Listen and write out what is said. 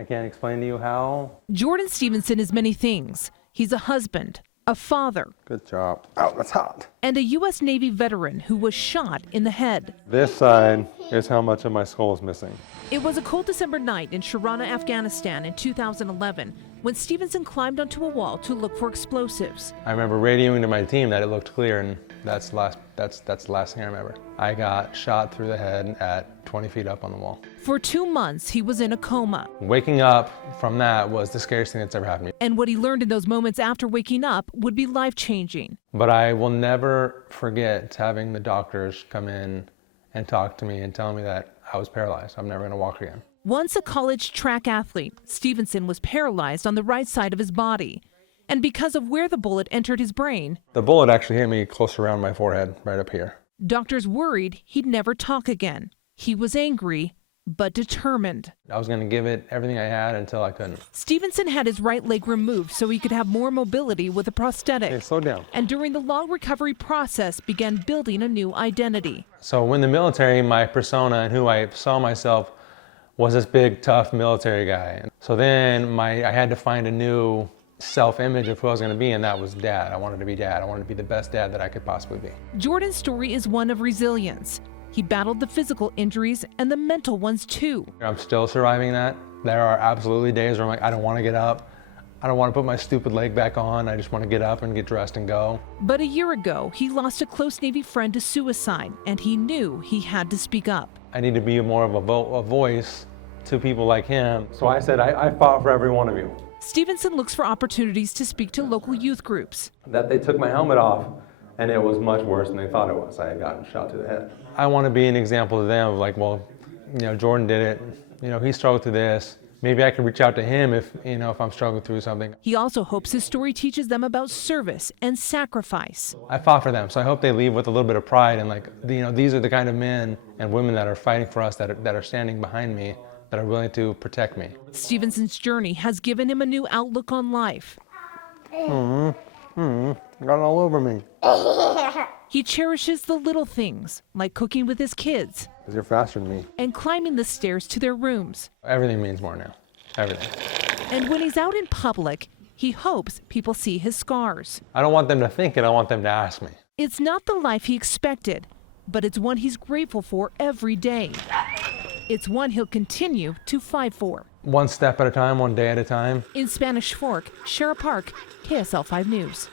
I can't explain to you how. Jordan Stevenson is many things. He's a husband, a father, Good job. Oh, that's hot. and a U.S. Navy veteran who was shot in the head. This side is how much of my skull is missing. It was a cold December night in Sharana, Afghanistan in 2011 when Stevenson climbed onto a wall to look for explosives. I remember radioing to my team that it looked clear, and that's the last thing I remember. I got shot through the head at 20 feet up on the wall. For 2 months, he was in a coma. Waking up from that was the scariest thing that's ever happened to me. And what he learned in those moments after waking up would be life-changing. But I will never forget having the doctors come in and talk to me and tell me that I was paralyzed. I'm never going to walk again. Once a college track athlete, Stevenson was paralyzed on the right side of his body. And because of where the bullet entered his brain, The bullet actually hit me close around my forehead, right up here. doctors worried he'd never talk again. He was angry, but determined. I was going to give it everything I had until I couldn't. Stevenson had his right leg removed so he could have more mobility with a prosthetic. Hey, slow down. And during the long recovery process, began building a new identity. So in the military, my persona and who I saw myself was this big, tough military guy. So then I had to find a new self-image of who I was going to be, and that was dad. I wanted to be dad. I wanted to be the best dad that I could possibly be. Jordan's story is one of resilience. He battled the physical injuries and the mental ones too. I'm still surviving that. There are absolutely days where I'm like, I don't want to get up. I don't want to put my stupid leg back on. I just want to get up and get dressed and go. But a year ago, he lost a close Navy friend to suicide, and he knew he had to speak up. I need to be more of a voice to people like him. So I said, I fought for every one of you. Stevenson looks for opportunities to speak to local youth groups. That they took my helmet off, and it was much worse than they thought it was. I had gotten shot to the head. I want to be an example to them of like, well, Jordan did it. He struggled through this. Maybe I can reach out to him if I'm struggling through something. He also hopes his story teaches them about service and sacrifice. I fought for them, so I hope they leave with a little bit of pride and like, these are the kind of men and women that are fighting for us, that are standing behind me, that are willing to protect me. Stevenson's journey has given him a new outlook on life. Got all over me. He cherishes the little things, like cooking with his kids Because you're faster than me. and climbing the stairs to their rooms. Everything means more now. Everything. And when he's out in public, he hopes people see his scars. I don't want them to think it, I want them to ask me. It's not the life he expected, but it's one he's grateful for every day. It's one he'll continue to fight for. One step at a time, one day at a time. In Spanish Fork, Shara Park, KSL 5 News.